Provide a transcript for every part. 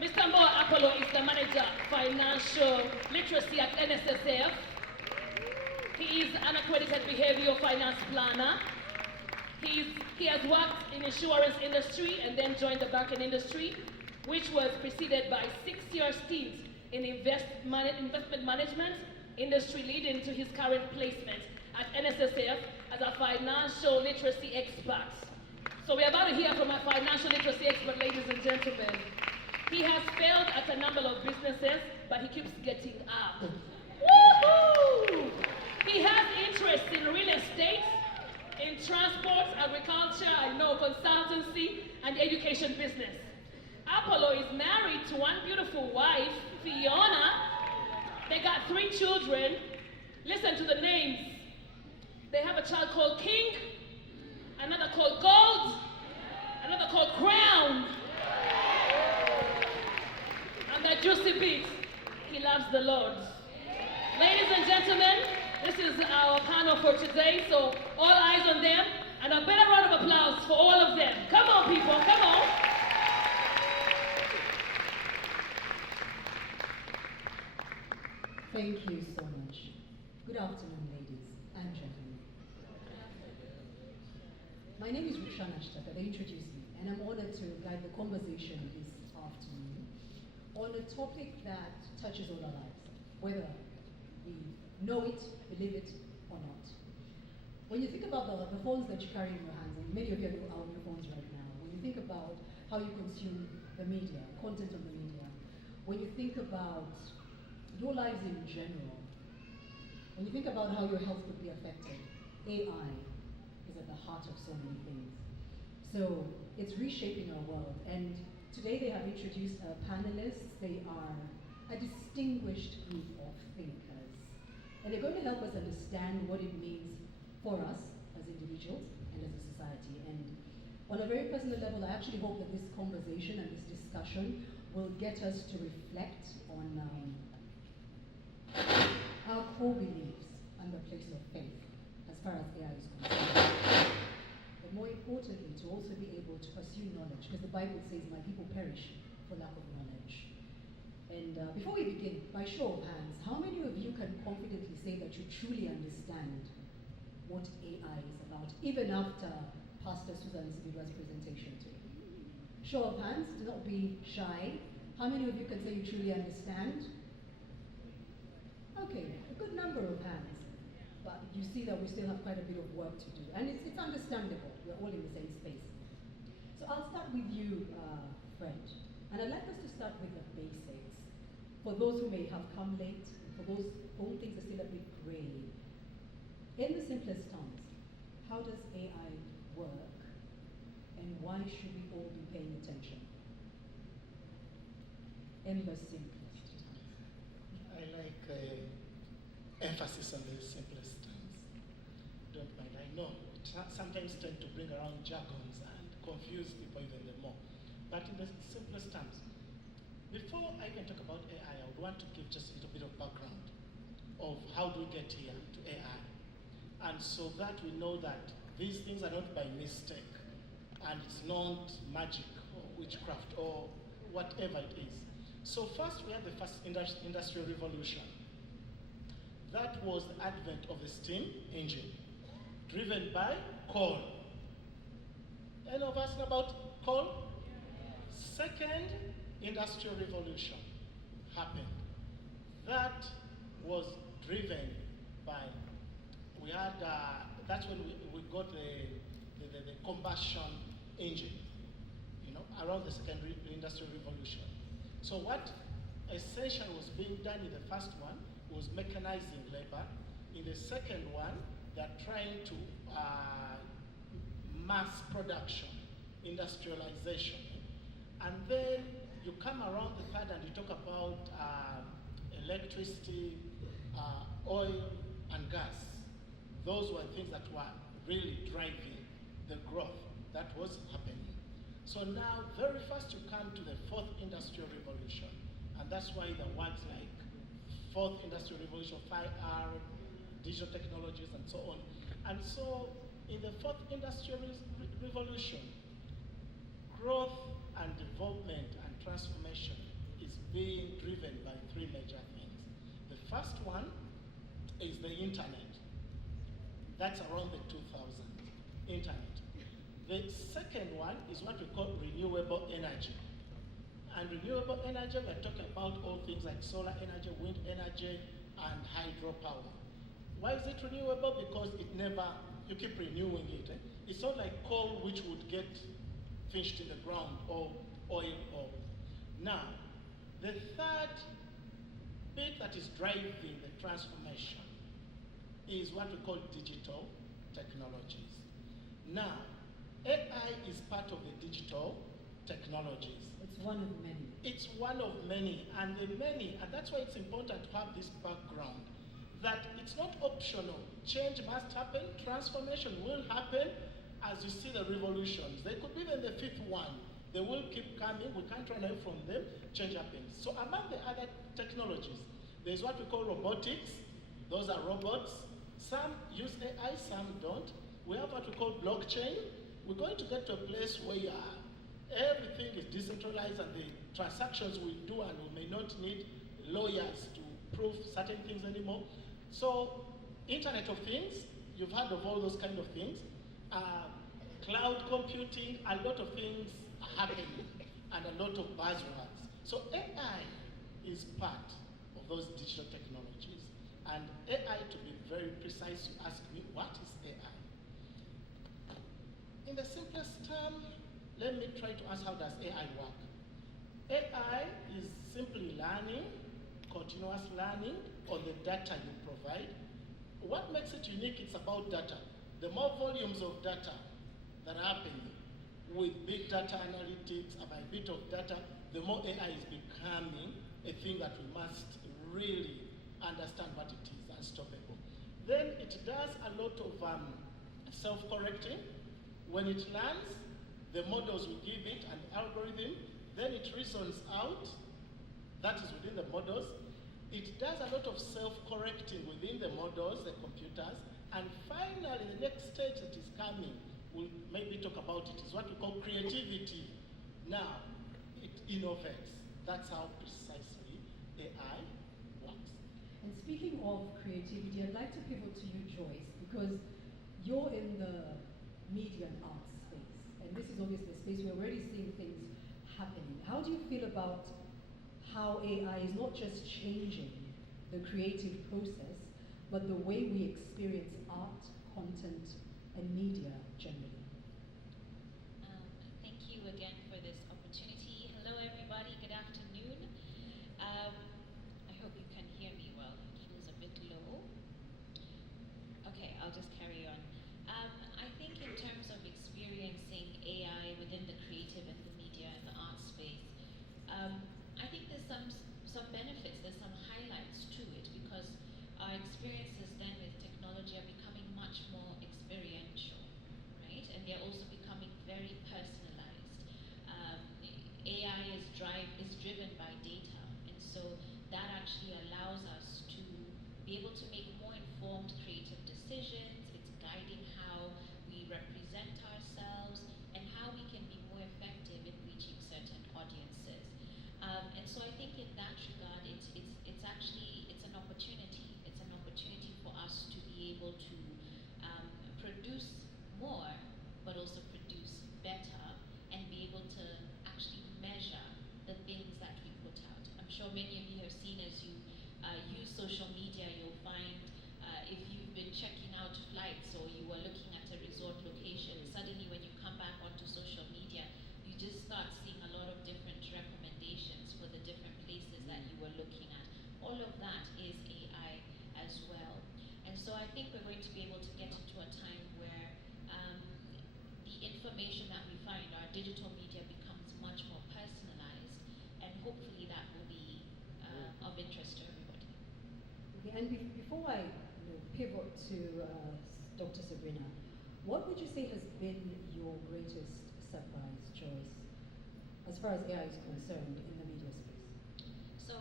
Mr. Moore Apollo is the manager of financial literacy at NSSF. He is an accredited behavioral finance planner. He has worked in insurance industry and then joined the banking industry, which was preceded by 6-year stint in investment management industry, leading to his current placement at NSSF as a financial literacy expert. So we're about to hear from a financial literacy expert, ladies and gentlemen. He has failed at a number of businesses, but he keeps getting up. Woohoo! He has interest in real estate, in transport, agriculture, consultancy, and education business. Apollo is married to one beautiful wife, Fiona. They got 3 children. Listen to the names. They have a child called King, another called Gold, another called Crown, and that juicy bit, he loves the Lord. Ladies and gentlemen, this is our panel for today, so all eyes on them, and a better round of applause for all of them. Come on, people, come on. Thank you so much. Good afternoon, ladies and gentlemen. My name is Rushana Shtaka. They introduced me, and I'm honored to guide the conversation this afternoon on a topic that touches all our lives, whether we know it, believe it, or not. When you think about the phones that you carry in your hands, and many of you are on your phones right now, when you think about how you consume the media, content of the media, when you think about your lives in general, when you think about how your health could be affected, AI is at the heart of so many things. So it's reshaping our world. And today they have introduced panelists. They are a distinguished group of thinkers. And they're going to help us understand what it means for us as individuals and as a society. And on a very personal level, I actually hope that this conversation and this discussion will get us to reflect on our core beliefs and the place of faith as far as AI is concerned. But more importantly, to also be able to pursue knowledge, because the Bible says, my people perish for lack of knowledge. And before we begin, by show of hands, how many of you can confidently say that you truly understand what AI is about, even after Pastor Susan Sibirua's presentation today? Show of hands, do not be shy. How many of you can say you truly understand? Okay, a good number of hands, but you see that we still have quite a bit of work to do, and it's understandable. We're all in the same space. So I'll start with you, Fred, and I'd like us to start with the basics. For those who may have come late, for those whom things are still a bit gray, in the simplest terms, how does AI work, and why should we all be paying attention? In the simplest. I like emphasis on the simplest terms. Don't mind. I know it sometimes tend to bring around jargons and confuse people even more. But in the simplest terms, before I can talk about AI, I would want to give just a little bit of background of how do we get here to AI. And so that we know that these things are not by mistake, and it's not magic or witchcraft or whatever it is. So first we had the first industrial revolution. That was the advent of the steam engine, driven by coal. Any of us know about coal? Second industrial revolution happened. That was driven by, we had, that's when we got the combustion engine, around the second industrial revolution. So what essentially was being done in the first one was mechanizing labor. In the second one, they're trying to mass production, industrialization. And then you come around the third and you talk about electricity, oil, and gas. Those were things that were really driving the growth that was happening. So now, very fast you come to the fourth industrial revolution. And that's why the words like fourth industrial revolution, 5R, digital technologies, and so on. And so, in the fourth industrial revolution, growth and development and transformation being driven by three major things. The first one is the internet. That's around the 2000s, internet. The second one is what we call renewable energy. And renewable energy, we're talking about all things like solar energy, wind energy, and hydropower. Why is it renewable? Because you keep renewing it. It's not like coal which would get finished in the ground or oil. Now, the third bit that is driving the transformation is what we call digital technologies. Now, AI is part of the digital technologies. It's one of many. It's one of many, and that's why it's important to have this background, that it's not optional. Change must happen, transformation will happen as you see the revolutions. They could be even the fifth one. They will keep coming, we can't run away from them, change happens. So among the other technologies, there's what we call robotics. Those are robots. Some use AI, some don't. We have what we call blockchain. We're going to get to a place where everything is decentralized and the transactions we do, and we may not need lawyers to prove certain things anymore. So, Internet of Things, you've heard of all those kind of things. Cloud computing, a lot of things are happening, and a lot of buzzwords. So AI is part of those digital technologies. And AI, to be very precise, you ask me, what is AI? In the simplest term, let me try to ask, how does AI work? AI is simply learning, continuous learning on the data you provide. What makes it unique? It's about data. The more volumes of data that are happening with big data analytics, about a bit of data, the more AI is becoming a thing that we must really understand what it is, unstoppable. Then it does a lot of self-correcting. When it learns, the models we give it, an algorithm, then it reasons out, that is within the models. It does a lot of self-correcting within the models, the computers, and finally the next stage that is coming, we'll maybe talk about it, is what we call creativity. Now, it innovates. That's how precisely AI works. And speaking of creativity, I'd like to pivot to you, Joyce, because you're in the media and arts space. And this is obviously a space where we're already seeing things happening. How do you feel about how AI is not just changing the creative process, but the way we experience art, content, and media generally? Thank you again for this opportunity. Hello everybody, good afternoon. I hope you can hear me well. It feels a bit low. Okay, I'll just carry on. I think in terms of experiencing AI within the creative and the media and the art space, I think there's some benefits, there's some highlights to it, because our experiences then with technology are becoming much more experiential, right? And they're also becoming very personalized. AI is driven by data, and so that actually allows us to be able to make more informed creative decisions. It's guiding how we represent ourselves and how we can be more effective in reaching certain audiences. And so I think in that regard, it's an opportunity. It's an opportunity for us to be able to produce more, but also produce better, and be able to actually measure the things that we put out. I'm sure many of you have seen, as you use social media, you'll find if you've been checking out flights or you were looking at a resort location, suddenly when you come back onto social media, you just start seeing a lot of different recommendations for the different places that you were looking at. All of that is AI as well. And so I think we're going to be able to get into a time where the information that we find, our digital media, becomes much more personalized, and hopefully that will be of interest to everybody. Okay, and before I pivot to Dr. Serena, what would you say has been your greatest surprise, Joyce, as far as AI is concerned in the media space? So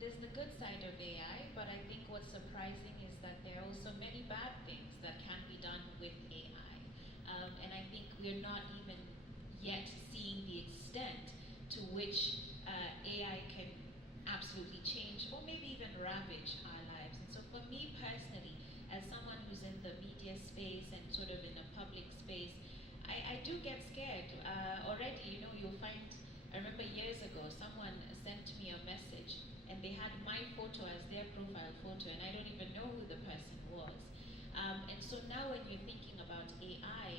there's the good side of AI, but I think what's surprising is that there are also many bad things that can be done with AI. And I think we're not even yet seeing the extent to which AI can or maybe even ravage our lives. And so for me personally, as someone who's in the media space and sort of in a public space, I do get scared. Already, you'll find, I remember years ago, someone sent me a message and they had my photo as their profile photo, and I don't even know who the person was. And so now when you're thinking about AI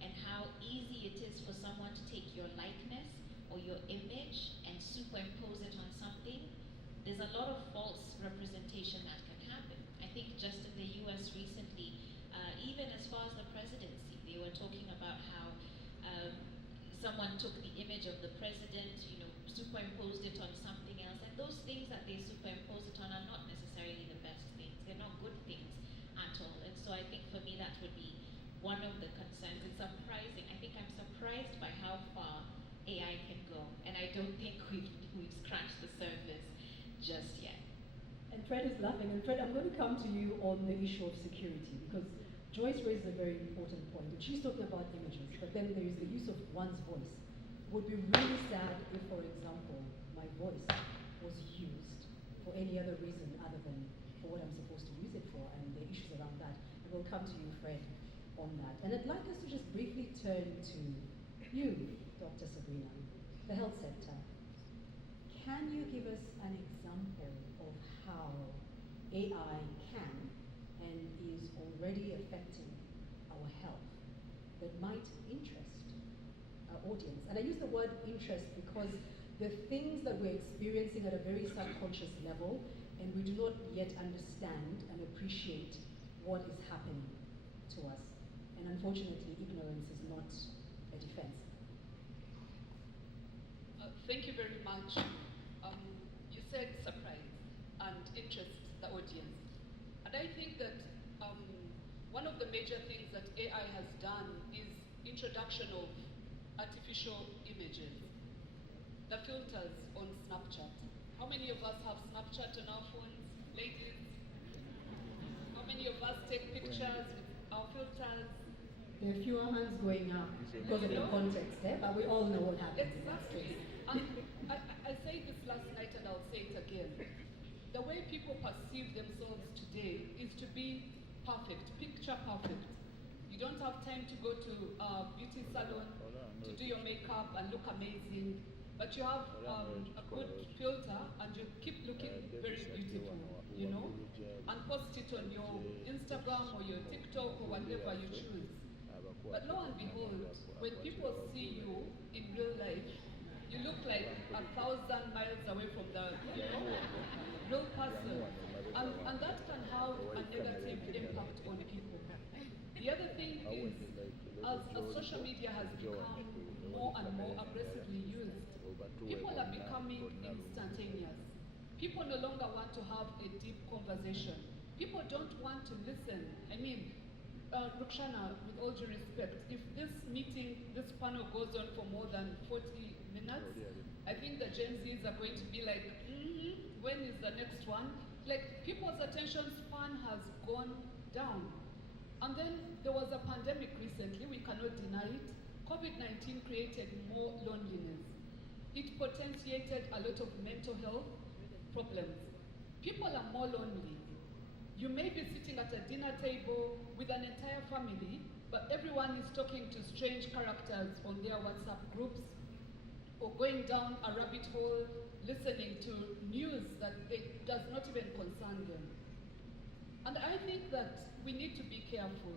and how easy it is for someone to take your likeness or your image and superimpose it on something, there's a lot of false representation that can happen. I think just in the US recently, even as far as the presidency, they were talking about how someone took the image of the president, superimposed it on something else, and those things that they superimpose it on are not necessarily the best things. They're not good things at all. And so I think for me that would be one of the concerns. It's surprising. I think I'm surprised by how far AI can go, and I don't think we've scratched the surface just yet. And Fred is laughing. And Fred, I'm going to come to you on the issue of security, because Joyce raised a very important point. And she's talking about images, but then there is the use of one's voice. It would be really sad if, for example, my voice was used for any other reason other than for what I'm supposed to use it for, and the issues around that. And we'll come to you, Fred, on that. And I'd like us to just briefly turn to you, Dr. Serena, the health sector. Can you give us an example of how AI can and is already affecting our health that might interest our audience? And I use the word interest because the things that we're experiencing at a very subconscious level, and we do not yet understand and appreciate what is happening to us. And unfortunately, ignorance is not a defense. Thank you very much. You said surprise and interest the audience. And I think that one of the major things that AI has done is introduction of artificial images. The filters on Snapchat. How many of us have Snapchat on our phones, ladies? How many of us take pictures with our filters? There are fewer hands going up because of the context there, but we all know what happens. Exactly. And I said this last night and I'll say it again. The way people perceive themselves today is to be perfect, picture perfect. You don't have time to go to a beauty salon to do your makeup and look amazing, but you have a good filter and you keep looking very beautiful, and post it on your Instagram or your TikTok or whatever you choose. But lo and behold, when people see you in real life, you look like 1,000 miles away from the real person. And that can have a negative impact on people. The other thing is, as social media has become more and more aggressively used, people are becoming instantaneous. People no longer want to have a deep conversation. People don't want to listen. I mean, Rukshana, with all due respect, if this meeting, this panel goes on for more than 40 minutes, I think the Gen Zs are going to be like, when is the next one? Like, people's attention span has gone down. And then there was a pandemic recently, we cannot deny it. COVID-19 created more loneliness. It potentiated a lot of mental health problems. People are more lonely. You may be sitting at a dinner table with an entire family, but everyone is talking to strange characters on their WhatsApp groups, or going down a rabbit hole, listening to news that does not even concern them. And I think that we need to be careful.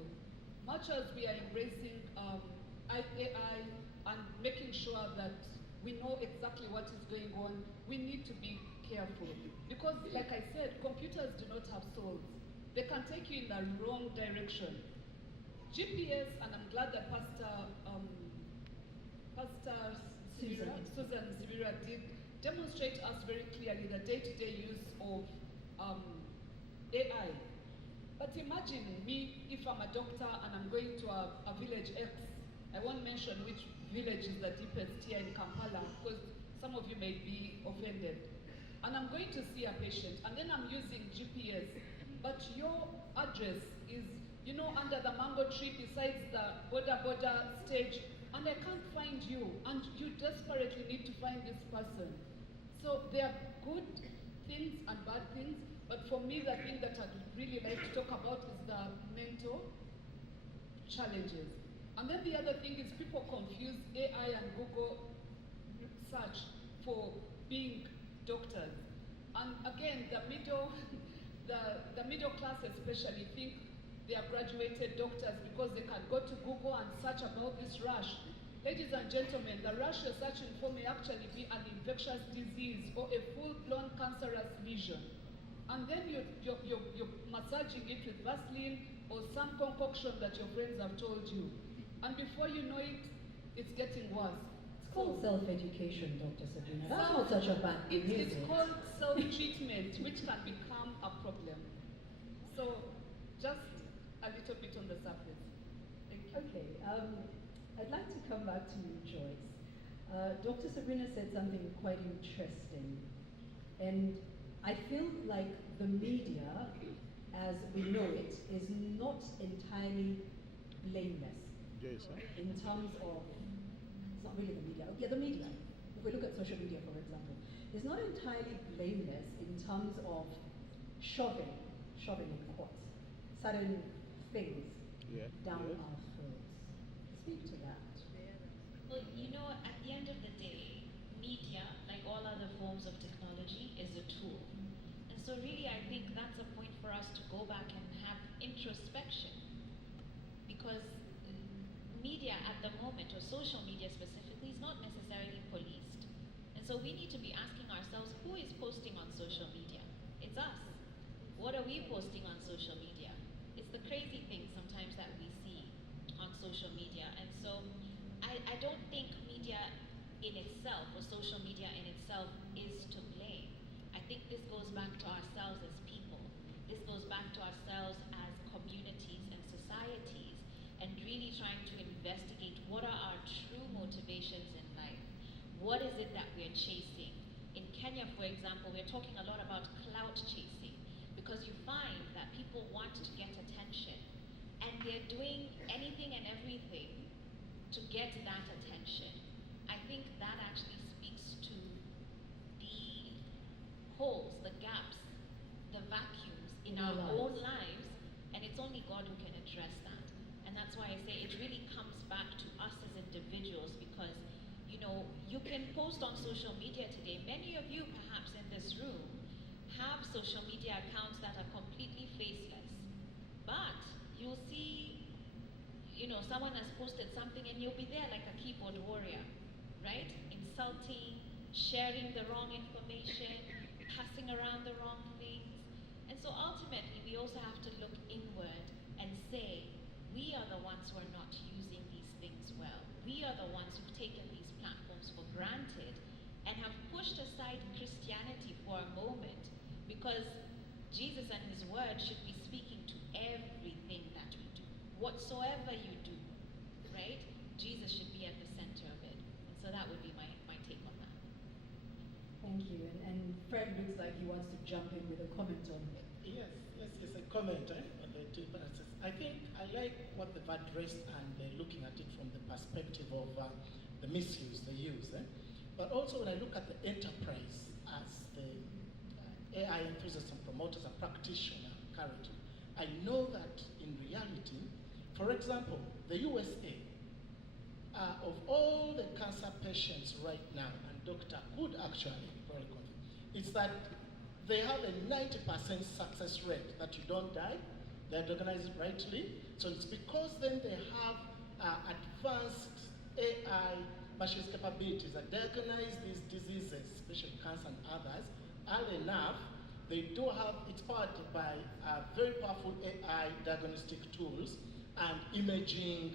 Much as we are embracing AI and making sure that we know exactly what is going on, we need to be careful. Because, like I said, computers do not have souls. They can take you in the wrong direction. GPS, and I'm glad that Susan Zibira did demonstrate to us very clearly the day-to-day use of AI. But imagine me, if I'm a doctor and I'm going to a village X, I won't mention which village is the deepest here in Kampala, because some of you may be offended. And I'm going to see a patient, and then I'm using GPS, but your address is, under the mango tree beside the border stage, and I can't find you, and you desperately need to find this person. So there are good things and bad things, but for me, the thing that I'd really like to talk about is the mental challenges. And then the other thing is people confuse AI and Google search for being doctors. And again, the middle, the middle class especially think they are graduated doctors because they can go to Google and search about this rash. Ladies and gentlemen, the rash you're searching for may actually be an infectious disease or a full-blown cancerous lesion. And then you're massaging it with Vaseline or some concoction that your friends have told you. And before you know it, it's getting worse. It's called self-education, Dr. Serena. That's not such a bad thing, is It's it? called self-treatment, which can become a problem. So, just a little bit on the surface. Thank you. Okay, I'd like to come back to you, Joyce. Dr. Serena said something quite interesting, and I feel like the media, as we know it, is not entirely blameless. Yes, sir. In terms of, it's not really the media, yeah, the media. If we look at social media, for example, it's not entirely blameless in terms of shoving in quotes, certain things down our throats. Speak to that. Well, you know, at the end of the day, media, like all other forms of technology, is a tool. And so really, I think that's a point for us to go back and have introspection. Because media at the moment, or social media specifically, is not necessarily policed. And so we need to be asking ourselves, who is posting on social media? It's us. What are we posting on social media? It's the crazy things sometimes that we see on social media. And so I don't think media in itself, or social media in itself, is to blame. I think this goes back to ourselves as people. This goes back to ourselves as communities and societies, and really trying to investigate what are our true motivations in life. What is it that we're chasing? In Kenya, for example, we're talking a lot about clout chasing, because you find that people want to get attention, and they're doing anything and everything to get that attention. I think that actually speaks to the holes, the gaps, the vacuums in our own lives, and it's only God who can address that. And that's why I say it really comes back to us as individuals, because you know, you can post on social media today. Many of you perhaps in this room have social media accounts that are completely faceless, but you'll see, you know, someone has posted something and you'll be there like a keyboard warrior, right? Insulting, sharing the wrong information, passing around the wrong things. And so ultimately, we also have to look inward and say, we are the ones who are not using these things well. We are the ones who've taken these platforms for granted and have pushed aside Christianity for a moment, because Jesus and his word should be speaking to everything that we do. Whatsoever you do, right? Jesus should be at the center of it. And so that would be my take on that. Thank you. And Fred looks like he wants to jump in with a comment on it. Yes, a comment on the two parts. I think I like what they've addressed, and they're looking at it from the perspective of the misuse, the use. But also when I look at the enterprise as the AI enthusiasts and promoters and practitioner currently, I know that in reality, for example, the USA, of all the cancer patients right now, and doctor could actually probably confirm, is that they have a 90% success rate that you don't die. They're organized rightly. So it's because then they have advanced AI machine capabilities that diagnose these diseases, especially cancer and others, early enough. They do have, it's powered by very powerful AI diagnostic tools and imaging,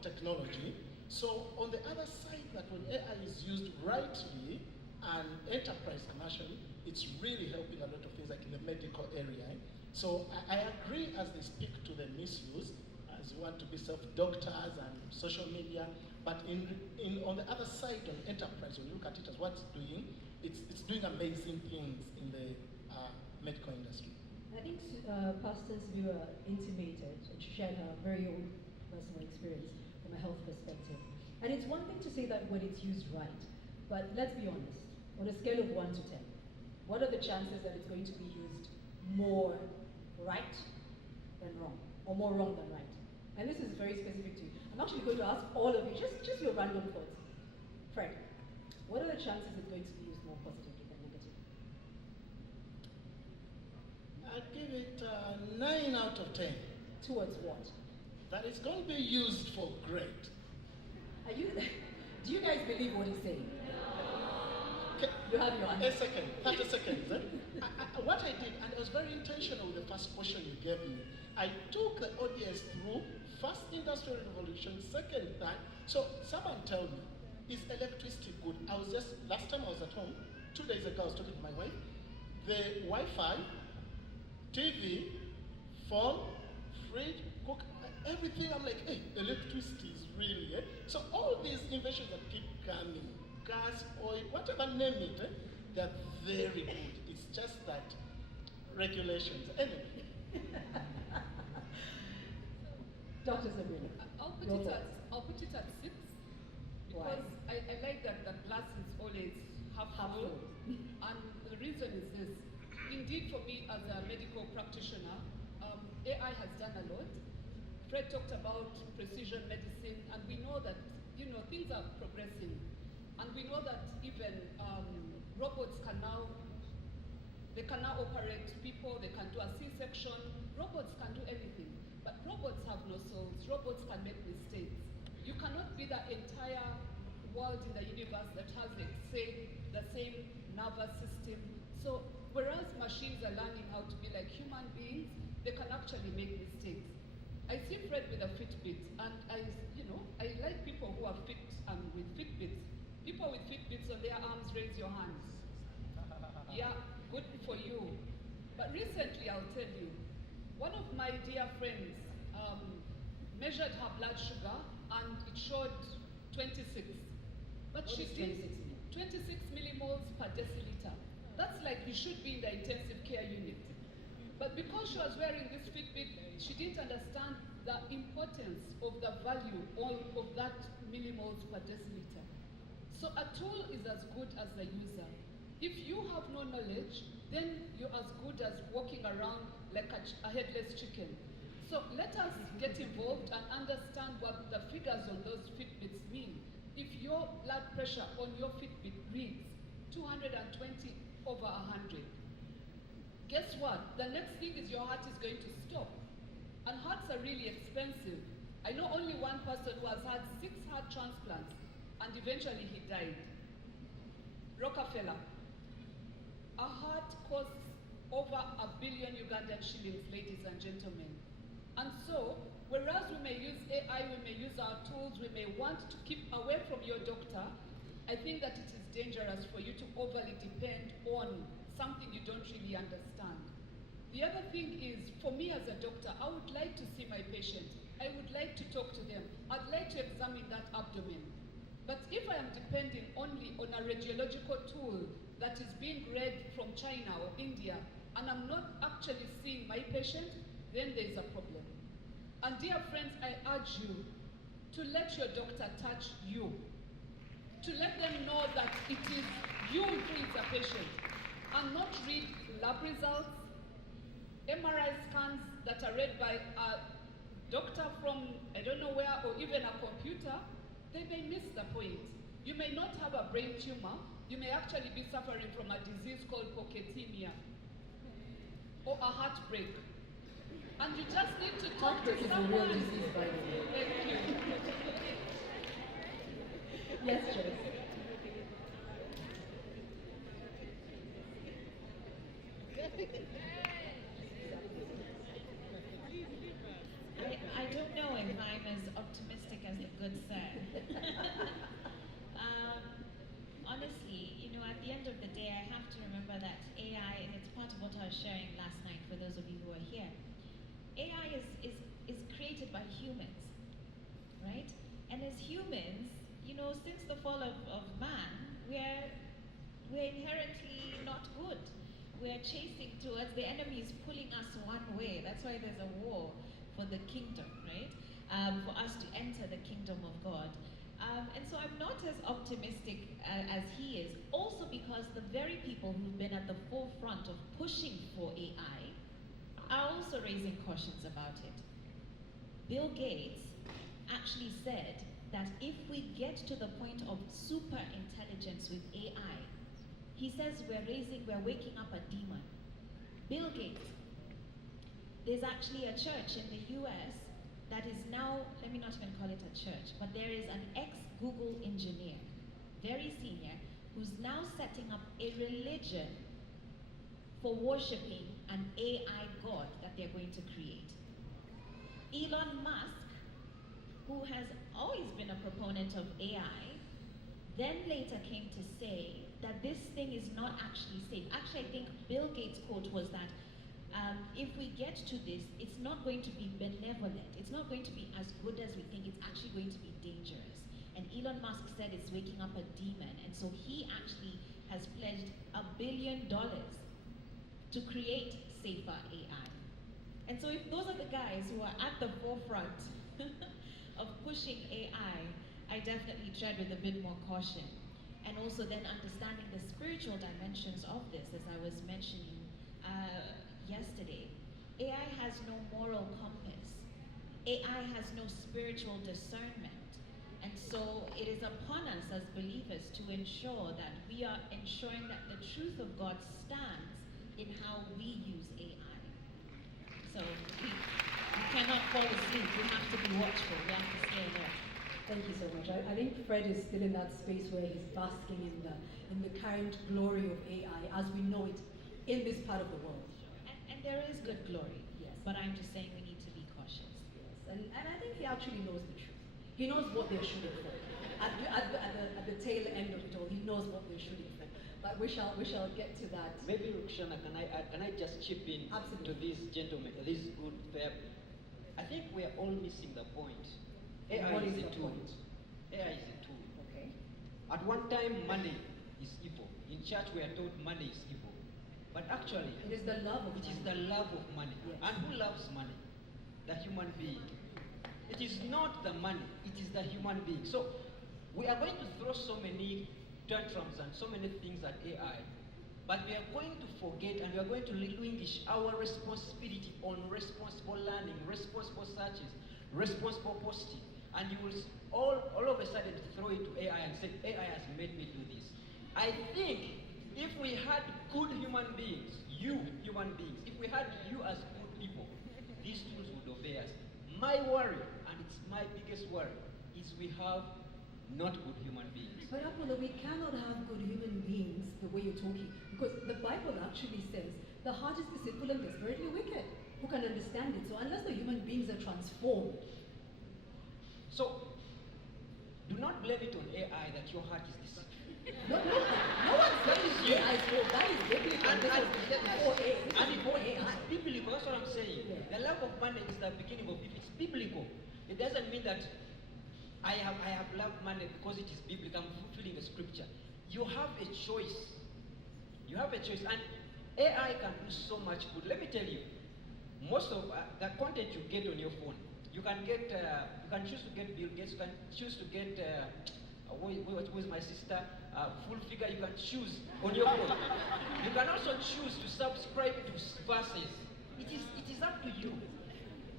technology. So on the other side, that when AI is used rightly and enterprise commercially, it's really helping a lot of things like in the medical area. So I agree as they speak to the misuse, as you want to be self-doctors and social media, but on the other side, on enterprise, when you look at it as what's doing, it's doing amazing things in the medical industry. I think Pastor Sibira intimated and shared her very own personal experience from a health perspective. And it's one thing to say that when it's used right, but let's be honest, on a scale of 1 to 10, what are the chances that it's going to be used more right than wrong, or more wrong than right? And this is very specific to you. I'm actually going to ask all of you, just your random thoughts. Fred, what are the chances it's going to be used more positively than negatively? I'd give it 9 out of 10. Towards what? That it's going to be used for great. Are you, do you guys believe what he's saying? Okay. You have your answer. A second, 30 seconds. What I did, and I was very intentional with the first question you gave me, I took the audience through first industrial revolution, second, third. So someone tell me, is electricity good? Last time I was at home, 2 days ago, I was talking to my wife. The Wi-Fi, TV, phone, fridge, cook, everything, I'm like, hey, electricity is really, eh? So all these inventions that keep coming, gas, oil, whatever name it, they're very good. It's just that regulations. Anyway. Dr. Serena. I'll put it at 6 Why? because I like that the glass is always half full. And the reason is this. Indeed, for me as a medical practitioner, AI has done a lot. Fred talked about precision medicine, and we know that things are progressing, and we know that even robots can now operate people. They can do a C-section. Robots can do anything, but robots have no souls. Robots can make mistakes. You cannot be the entire world in the universe that has the same nervous system. So whereas machines are learning how to be like human beings, they can actually make mistakes. I see Fred with a Fitbit, and I like people who are fit and with Fitbits. People with Fitbits on their arms, raise your hands. Yeah, good for you. But recently, I'll tell you, one of my dear friends measured her blood sugar, and it showed 26. But she did 26 millimoles per deciliter. That's like you should be in the intensive care unit. But because she was wearing this Fitbit, she didn't understand the importance of the value of that millimoles per deciliter. So a tool is as good as the user. If you have no knowledge, then you're as good as walking around like a headless chicken. So let us get involved and understand what the figures on those Fitbits mean. If your blood pressure on your Fitbit reads 220 over 100, guess what? The next thing is your heart is going to stop. And hearts are really expensive. I know only one person who has had 6 heart transplants, and eventually he died. Rockefeller. A heart costs over 1 billion Ugandan shillings, ladies and gentlemen. And so, whereas we may use AI, we may use our tools, we may want to keep away from your doctor, I think that it is dangerous for you to overly depend on something you don't really understand. The other thing is, for me as a doctor, I would like to see my patient. I would like to talk to them. I'd like to examine that abdomen. But if I am depending only on a radiological tool that is being read from China or India, and I'm not actually seeing my patient, then there's a problem. And dear friends, I urge you to let your doctor touch you, to let them know that it is you who is a patient, and not read lab results, MRI scans that are read by a doctor from I don't know where, or even a computer. They may miss the point. You may not have a brain tumor. You may actually be suffering from a disease called pochetemia or a heartbreak. And you just need to talk to someone. Heartbreak is a real disease, by the way. Thank you. Yes, Joyce. I don't know if I'm as optimistic as the good sir. Honestly, at the end of the day, I have to remember that AI, and it's part of what I was sharing last night for those of you who are here, AI is created by humans, right? And as humans, since the fall of man, we're inherently not good. We're chasing towards, the enemy is pulling us one way. That's why there's a war for the kingdom, right? For us to enter the kingdom of God. And so I'm not as optimistic as he is, also because the very people who've been at the forefront of pushing for AI are also raising cautions about it. Bill Gates actually said that if we get to the point of super intelligence with AI, he says we're waking up a demon. Bill Gates. There's actually a church in the US that is now, let me not even call it a church, but there is an ex-Google engineer, very senior, who's now setting up a religion for worshiping an AI god that they're going to create. Elon Musk, who has always been a proponent of AI, then later came to say that this thing is not actually safe. Actually, I think Bill Gates' quote was that if we get to this, it's not going to be benevolent. It's not going to be as good as we think. It's actually going to be dangerous. And Elon Musk said it's waking up a demon. And so he actually has pledged $1 billion to create safer AI. And so if those are the guys who are at the forefront of pushing AI, I definitely tread with a bit more caution. And also then understanding the spiritual dimensions of this, as I was mentioning yesterday. AI has no moral compass. AI has no spiritual discernment. And so it is upon us as believers to ensure that we are ensuring that the truth of God stands in how we use AI. So we cannot fall asleep. We have to be watchful. We have to stay alert. Thank you so much. I think Fred is still in that space where he's basking in the current glory of AI as we know it in this part of the world. And there is good glory. Yes. But I'm just saying we need to be cautious. Yes. And I think he actually knows the truth. He knows what they're shooting for. At the tail end of it all, he knows what they're shooting for. But we shall get to that. Maybe Rukhsana, can I just chip in Absolutely. to this gentleman, this good fair? I think we are all missing the point. AI What is is a the tool. point? AI is a tool. Okay. At one time, money is evil. In church, we are told money is evil. But actually, It is the love of it is money. the love of money. Yes. And who loves money? The human being. It is not the money, it is the human being. So we are going to throw so many tantrums and so many things at AI, but we are going to forget and we are going to relinquish our responsibility on responsible learning, responsible searches, responsible posting. And you will all of a sudden throw it to AI and say, AI has made me do this. I think if we had good human beings, you human beings, if we had you as good people, these tools would obey us. My worry, and it's my biggest worry, is we have not good human beings. But Apollo, we cannot have good human beings the way you're talking. Because the Bible actually says the heart is deceitful and desperately wicked. Who can understand it? So unless the human beings are transformed. So, do not blame it on AI that your heart is deceitful. No one's saying AI is fault. That is biblical. And Before AI. it's biblical, that's what I'm saying. Yeah. The love of money is the beginning of it. It's biblical. It doesn't mean that I have loved money because it is biblical. I'm fulfilling a scripture. You have a choice. You have a choice. And AI can do so much good. Let me tell you, most of the content you get on your phone, you can choose to get Bill Gates, you can choose to get, who is my sister, full figure, you can choose on your phone. You can also choose to subscribe to verses. It is up to you.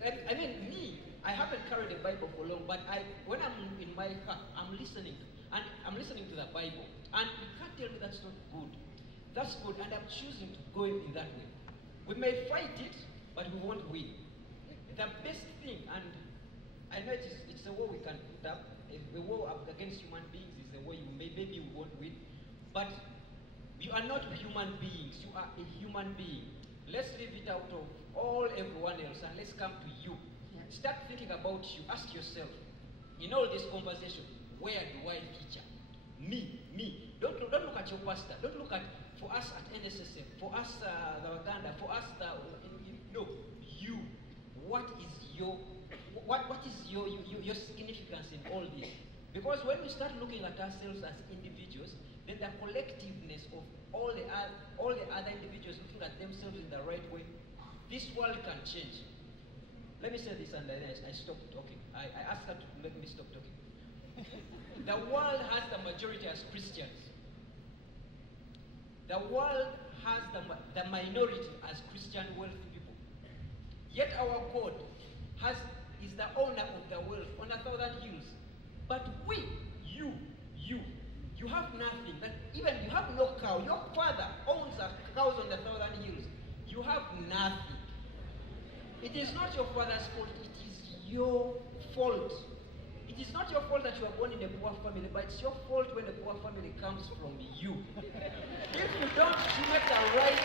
I mean, me, I haven't carried the Bible for long, but when I'm in my car, I'm listening to the Bible. And you can't tell me that's not good. That's good, and I'm choosing to go in that way. We may fight it, but we won't win. The best thing, and I know it's a war we can put up, the war against human beings is the war maybe you won't win, but you are not human beings, you are a human being. Let's leave it out of everyone else and let's come to you. Yeah. Start thinking about you. Ask yourself, in all this conversation, where do I feature? Me. Don't look at your pastor. Don't look at, for us at NSSF, for us the Uganda, for us no, you. What is your significance in all this? Because when we start looking at ourselves as individuals, then the collectiveness of all the other individuals looking at themselves in the right way, this world can change. Let me say this and then I stop talking. I asked her to make me stop talking. The world has the majority as Christians. The world has the minority as Christian wealthy people. Yet our God is the owner of the wealth on 1,000 hills. But you have nothing. That even you have no cow. Your father owns cows on the 1,000 hills. You have nothing. It is not your father's fault. It is your fault. It is not your fault that you are born in a poor family, but it's your fault when a poor family comes from you. If you don't make the right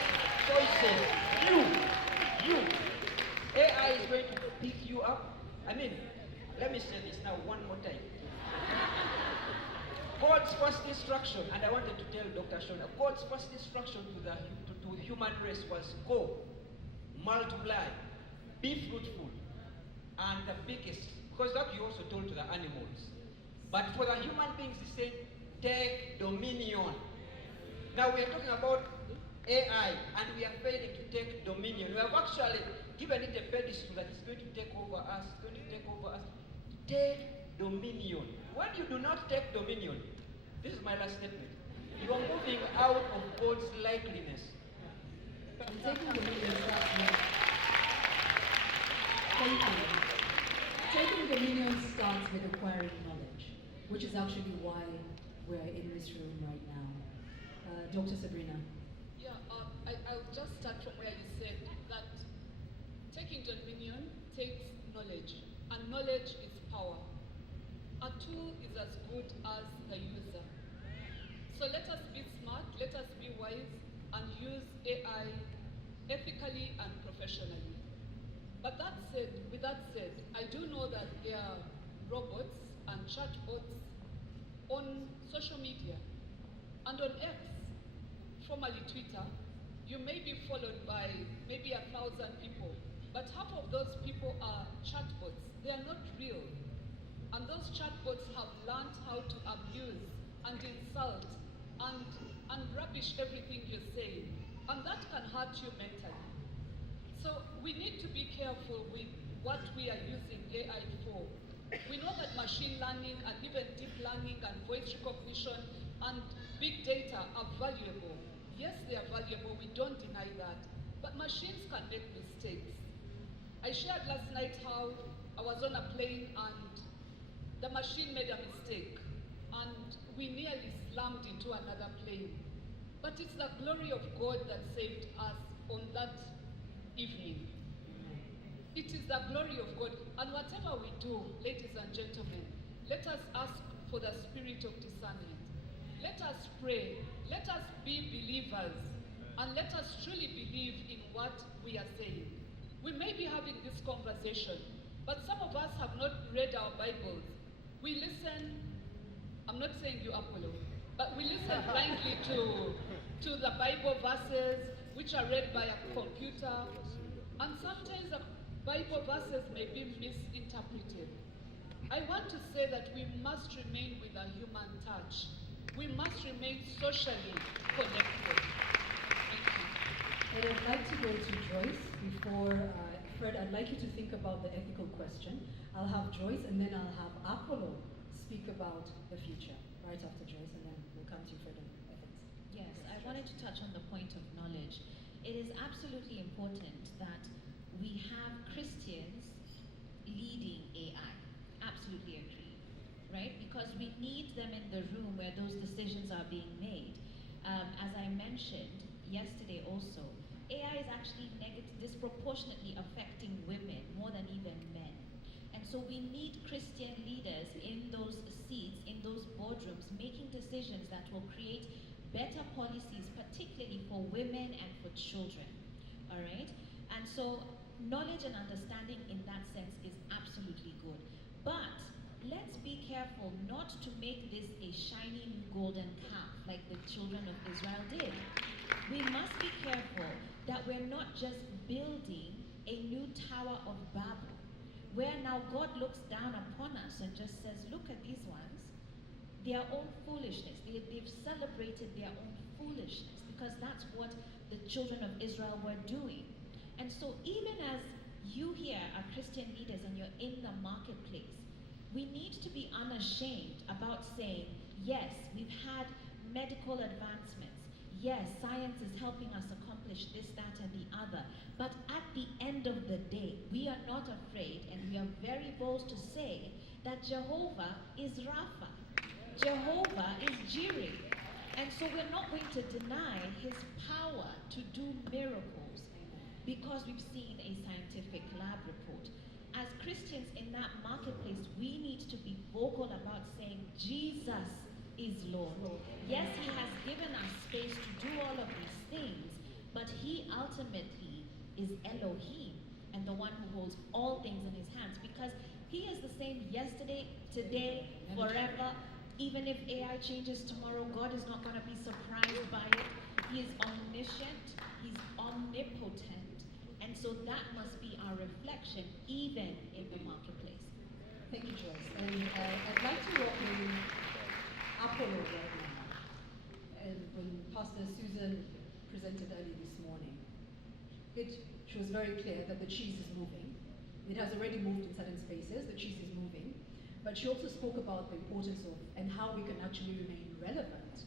choices, AI is going to pick you up. I mean, let me say this now one more time. God's first instruction, and I wanted to tell Dr. Shona, God's first instruction to the human race was go, multiply, be fruitful, and the biggest, because that you also told to the animals. But for the human beings, he said, take dominion. Now we are talking about AI, and we are failing to take dominion. We have actually given it a pedestal that is going to take over us, it's going to take over us. Take dominion. When you do not take dominion, this is my last statement, you are moving out of God's likeness. And taking dominion starts with thinking. Taking dominion starts with acquiring knowledge, which is actually why we're in this room right now. Dr. Serena. Yeah, I'll just start from where you said that taking dominion takes knowledge, and knowledge is power. A tool is as good as the user. So let us be smart, let us be wise, and use AI ethically and professionally. But with that said, I do know that there are robots and chatbots on social media and on X, formerly Twitter. You may be followed by maybe 1,000 people, but half of those people are chatbots. They are not real. And those chatbots have learned how to abuse and insult and rubbish everything you're saying. And that can hurt you mentally. So we need to be careful with what we are using AI for. We know that machine learning and even deep learning and voice recognition and big data are valuable. Yes, they are valuable, we don't deny that. But machines can make mistakes. I shared last night how I was on a plane and the machine made a mistake and we nearly slammed into another plane. But it's the glory of God that saved us on that evening. It is the glory of God. And whatever we do, ladies and gentlemen, let us ask for the spirit of discernment. Let us pray. Let us be believers. And let us truly believe in what we are saying. We may be having this conversation, but some of us have not read our Bibles. We listen, I'm not saying you Apollo, but we listen blindly to the Bible verses which are read by a computer. And sometimes the Bible verses may be misinterpreted. I want to say that we must remain with a human touch. We must remain socially connected. Thank you. And I'd like to go to Joyce before, Fred, I'd like you to think about the ethical question. I'll have Joyce and then I'll have Apollo speak about the future, right after Joyce, and then we'll come to you, Fred, on ethics. Yes, I wanted to touch on the point of knowledge. It is absolutely important that we have Christians leading AI. Absolutely agree, right? Because we need them in the room where those decisions are being made. As I mentioned yesterday also, AI is actually disproportionately affecting women more than even men. And so we need Christian leaders in those seats, in those boardrooms, making decisions that will create better policies, particularly for women and for children, all right? And so knowledge and understanding in that sense is absolutely good. But let's be careful not to make this a shining golden calf like the children of Israel did. We must be careful that we're not just building a new Tower of Babel, where now God looks down upon us and just says, look at these ones, their own foolishness. They've celebrated their own foolishness because that's what the children of Israel were doing. And so even as you here are Christian leaders and you're in the marketplace, we need to be unashamed about saying, yes, we've had medical advancements. Yes, science is helping us accomplish this, that, and the other. But at the end of the day, we are not afraid, and we are very bold to say that Jehovah is Rapha. Jehovah is Jireh. And so we're not going to deny his power to do miracles because we've seen a scientific lab report. As Christians in that marketplace, we need to be vocal about saying Jesus is Lord. Yes, he has given us space to do all of these things, but he ultimately is Elohim and the one who holds all things in his hands, because he is the same yesterday, today, forever. Even if AI changes tomorrow, God is not going to be surprised by it. He is omniscient, he's omnipotent, and so that must be our reflection even in the marketplace. Thank you, Joyce. And I'd like to welcome Apollo right now. And when Pastor Susan presented early this morning, she was very clear that the cheese is moving. It has already moved in certain spaces, the cheese is moving. But she also spoke about the importance of and how we can actually remain relevant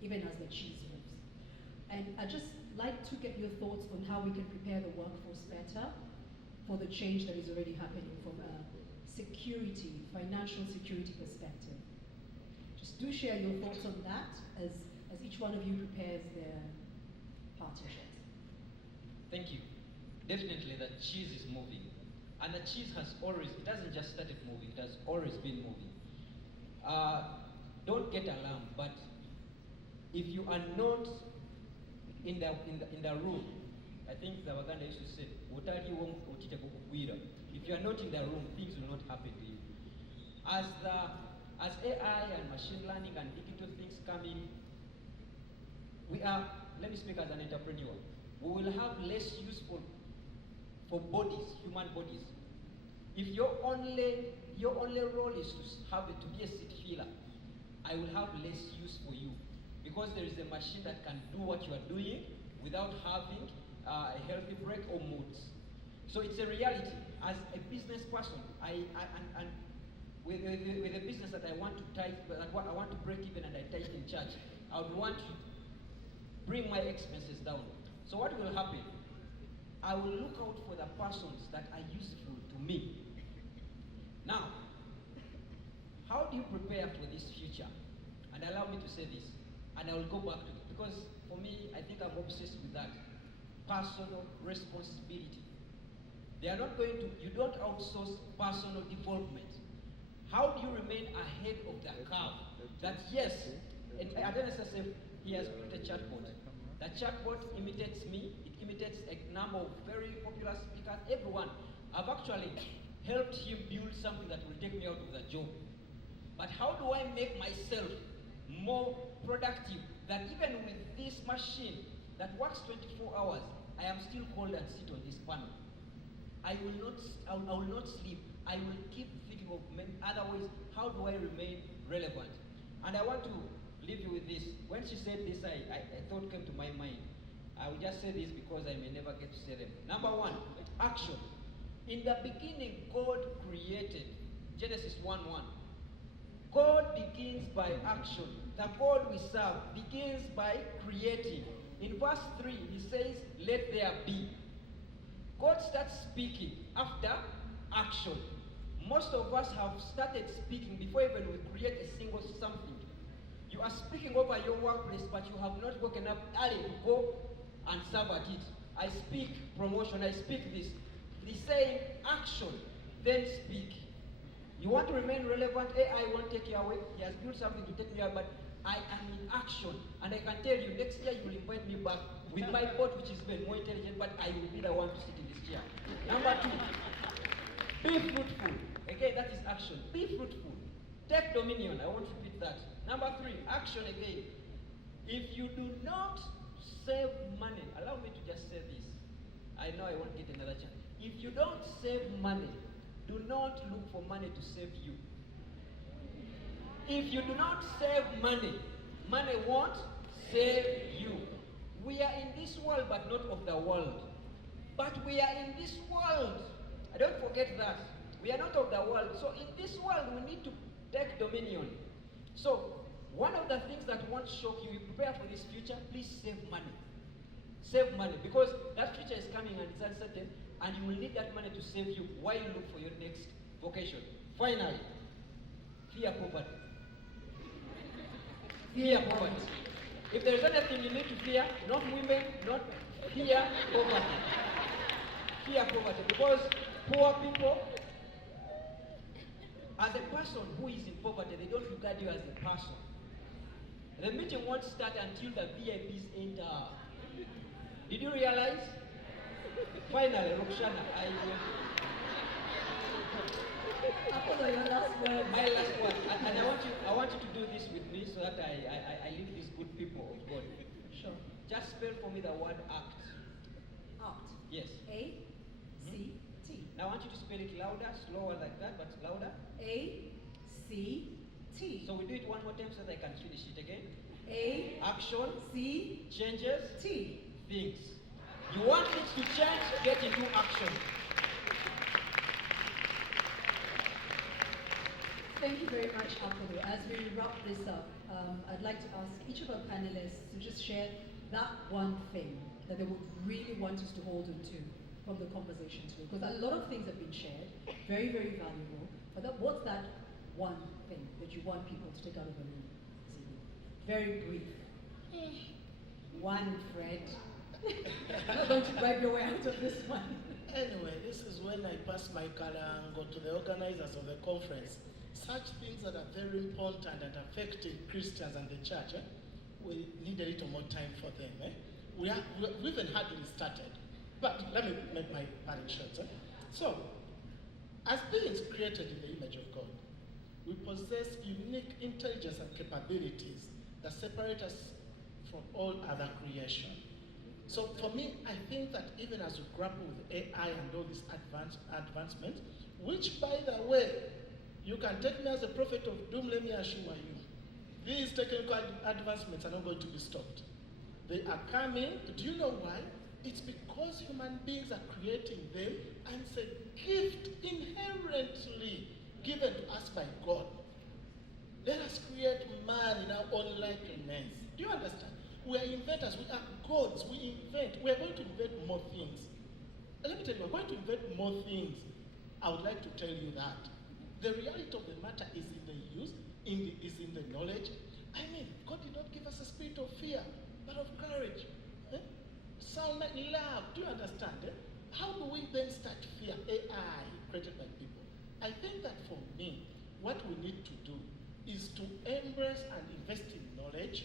even as the cheese moves. And I'd just like to get your thoughts on how we can prepare the workforce better for the change that is already happening from a security, financial security perspective. Just do share your thoughts on that as each one of you prepares their partitions. Thank you. Definitely the cheese is moving. And the cheese has always, it hasn't just started moving, it has always been moving. Don't get alarmed, but if you are not in the room, I think the Waganda used to say, if you are not in the room, things will not happen to you. As AI and machine learning and digital things come in, let me speak as an entrepreneur, we will have less use for bodies, human bodies. If your only role is to be a seat filler, I will have less use for you, because there is a machine that can do what you are doing without having a healthy break or moods. So it's a reality. As a business person, and with a business that I want to I want to break even and I tithe in church, I would want to bring my expenses down. So what will happen? I will look out for the persons that are useful to me. Now, how do you prepare for this future? And allow me to say this, and I will go back to it, because for me, I think I'm obsessed with that. Personal responsibility. They are not going to, you don't outsource personal development. How do you remain ahead of the curve? That yes, at NSSF, he has built a chatbot. The chatbot imitates me, it imitates a number of very popular speakers, everyone. I've actually helped him build something that will take me out of the job. But how do I make myself more productive, that even with this machine that works 24 hours, I am still called and sit on this panel? I will not sleep. I will keep thinking of many other ways. How do I remain relevant? And I want to leave you with this. When she said this, I thought came to my mind. I will just say this because I may never get to say them. Number one, action. In the beginning, God created. Genesis 1:1. God begins by action. The God we serve begins by creating. In verse 3, he says, let there be. God starts speaking after action. Most of us have started speaking before even we create a single something. You are speaking over your workplace, but you have not woken up early to go and serve at it. I speak promotion, I speak this. He's saying action, then speak. You want to remain relevant, AI won't take you away. He has built something to take me away, but I am in action. And I can tell you, next year you will invite me back with my bot, which is even more intelligent, but I will be the one to sit in this chair. Number 2, be fruitful. Again, that is action. Be fruitful. Take dominion. I won't repeat that. Number 3, action again. If you do not save money, allow me to just say this. I know I won't get another chance. If you don't save money, do not look for money to save you. If you do not save money, money won't save you. We are in this world, but not of the world. But we are in this world. I don't forget that. We are not of the world. So in this world, we need to take dominion. So one of the things that won't shock you, you prepare for this future, please save money. Save money, because that future is coming and it's uncertain, and you will need that money to save you while you look for your next vocation. Finally, fear poverty. Fear poverty. If there is anything you need to fear, not women, not fear poverty. Fear poverty, because poor people, as a person who is in poverty, they don't regard you as a person. The meeting won't start until the VIPs enter. Did you realize? Finally, Roxana, Apollo, your last word. my last word, and I want you to do this with me so that I leave these good people of God. Sure. Just spell for me the word act. Act. Yes. A-C-T. Now I want you to spell it louder, slower like that, but louder. A-C-T. So we do it one more time so that I can finish it again. A-C-T. Action, changes, T. things. You want it to change, get into action. Thank you very much, Apollo. As we wrap this up, I'd like to ask each of our panelists to just share that one thing that they would really want us to hold on to from the conversation today. Because a lot of things have been shared, very, very valuable. But what's that one thing that you want people to take out of the room this evening? Very brief. One, Fred. I'm not going to bribe your way out of this one. Anyway, this is when I pass my go to the organizers of the conference. Such things that are very important and affecting Christians and the church, we need a little more time for them. We even hardly started. But let me make my part short. So, as beings created in the image of God, we possess unique intelligence and capabilities that separate us from all other creation. So for me, I think that even as we grapple with AI and all these advancements, which by the way, you can take me as a prophet of doom, let me assure you, these technical advancements are not going to be stopped. They are coming. Do you know why? It's because human beings are creating them, and it's a gift inherently given to us by God. Let us create man in our own likeness. Do you understand? We are inventors, we are gods, we invent. We are going to invent more things. Let me tell you, we're going to invent more things. I would like to tell you that. The reality of the matter is in the use, is in the knowledge. I mean, God did not give us a spirit of fear, but of courage. Sound like love. Do you understand? How do we then start fear? AI created by people. I think that for me, what we need to do is to embrace and invest in knowledge,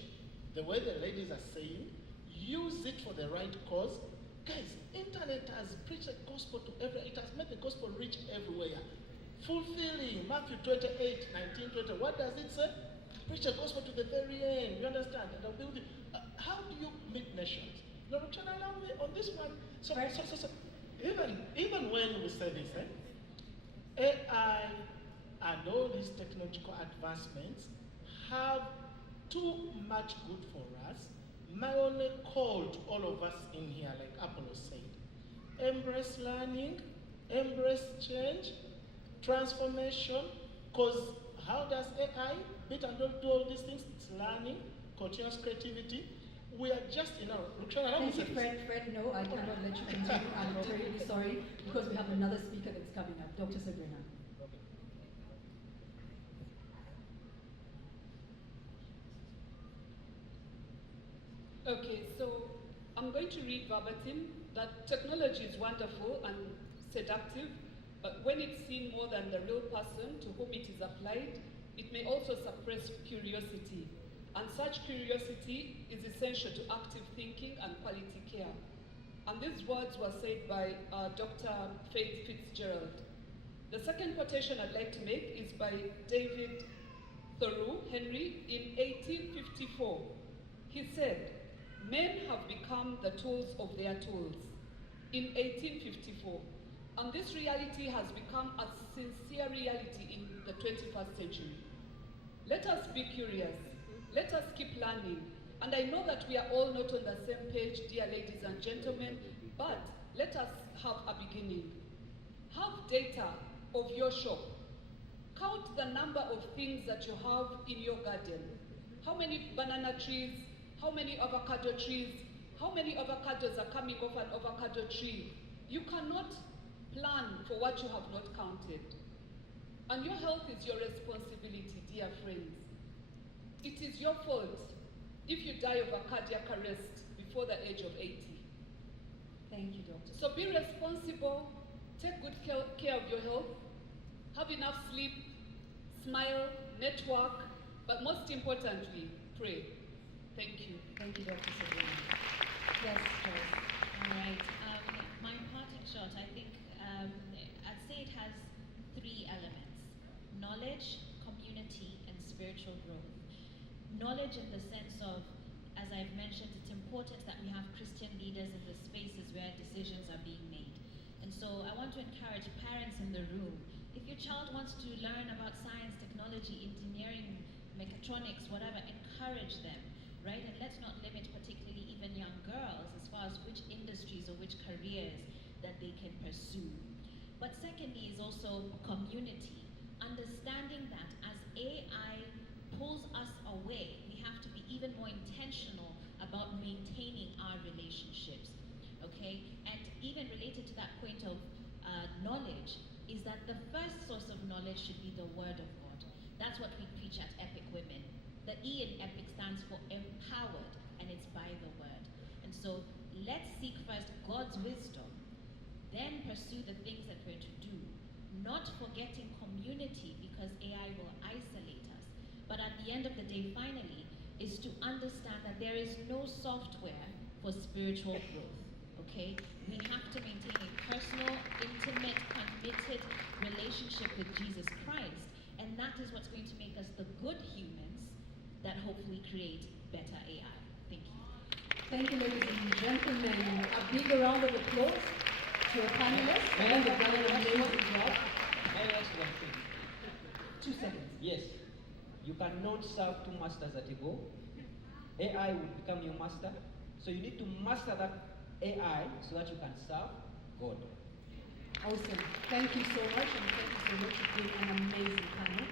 the way the ladies are saying, use it for the right cause. Guys, internet has preached the gospel to everywhere. It has made the gospel reach everywhere. Fulfilling Matthew 28, 19, 20. What does it say? Preach the gospel to the very end. You understand? And how do you meet nations? No, can I allow me on this one? So even when we say this, AI and all these technological advancements have too much good for us. My only call to all of us in here, like Apollo said, embrace learning, embrace change, transformation, because how does AI beat and do all these things? It's learning, continuous creativity. We are just in our... Thank you, Fred. No, I cannot let you continue. I'm terribly sorry, because we have another speaker that's coming up, Dr. Serena. Okay, so I'm going to read verbatim that technology is wonderful and seductive, but when it's seen more than the real person to whom it is applied, it may also suppress curiosity. And such curiosity is essential to active thinking and quality care. And these words were said by Dr. Faith Fitzgerald. The second quotation I'd like to make is by David Thoreau Henry in 1854. He said, "Men have become the tools of their tools," in 1854. And this reality has become a sincere reality in the 21st century. Let us be curious. Let us keep learning. And I know that we are all not on the same page, dear ladies and gentlemen, but let us have a beginning. Have data of your shop. Count the number of things that you have in your garden. How many banana trees? How many avocado trees? How many avocados are coming off an avocado tree? You cannot plan for what you have not counted. And your health is your responsibility, dear friends. It is your fault if you die of a cardiac arrest before the age of 80. Thank you, Doctor. So be responsible, take good care of your health, have enough sleep, smile, network, but most importantly, pray. Thank you. Thank you, Dr. Serena. Yes, Joyce. All right. My parting shot, I think, I'd say it has three elements: knowledge, community, and spiritual growth. Knowledge in the sense of, as I've mentioned, it's important that we have Christian leaders in the spaces where decisions are being made. And so I want to encourage parents in the room. If your child wants to learn about science, technology, engineering, mechatronics, whatever, encourage them, right? And let's not limit particularly even young girls as far as which industries or which careers that they can pursue. But secondly is also community. Understanding that as AI pulls us away, we have to be even more intentional about maintaining our relationships, okay? And even related to that point of knowledge, is that the first source of knowledge should be the Word of God. That's what we preach at Epic Women. The E in Epic stands for empowered, and it's by the Word. And so let's seek first God's wisdom, then pursue the things that we're to do, not forgetting community because AI will isolate us. But at the end of the day, finally, is to understand that there is no software for spiritual growth, okay? We have to maintain a personal, intimate, committed relationship with Jesus Christ, and that is what's going to make us the good humans that hopefully create better AI. Thank you. Thank you, ladies and gentlemen. A big round of applause to our panelists. May I And they've done an amazing job. May I ask one thing? 2 seconds. Yes. You cannot serve two masters at a go. AI will become your master. So you need to master that AI so that you can serve God. Awesome. Thank you so much, and thank you so much for being an amazing panel.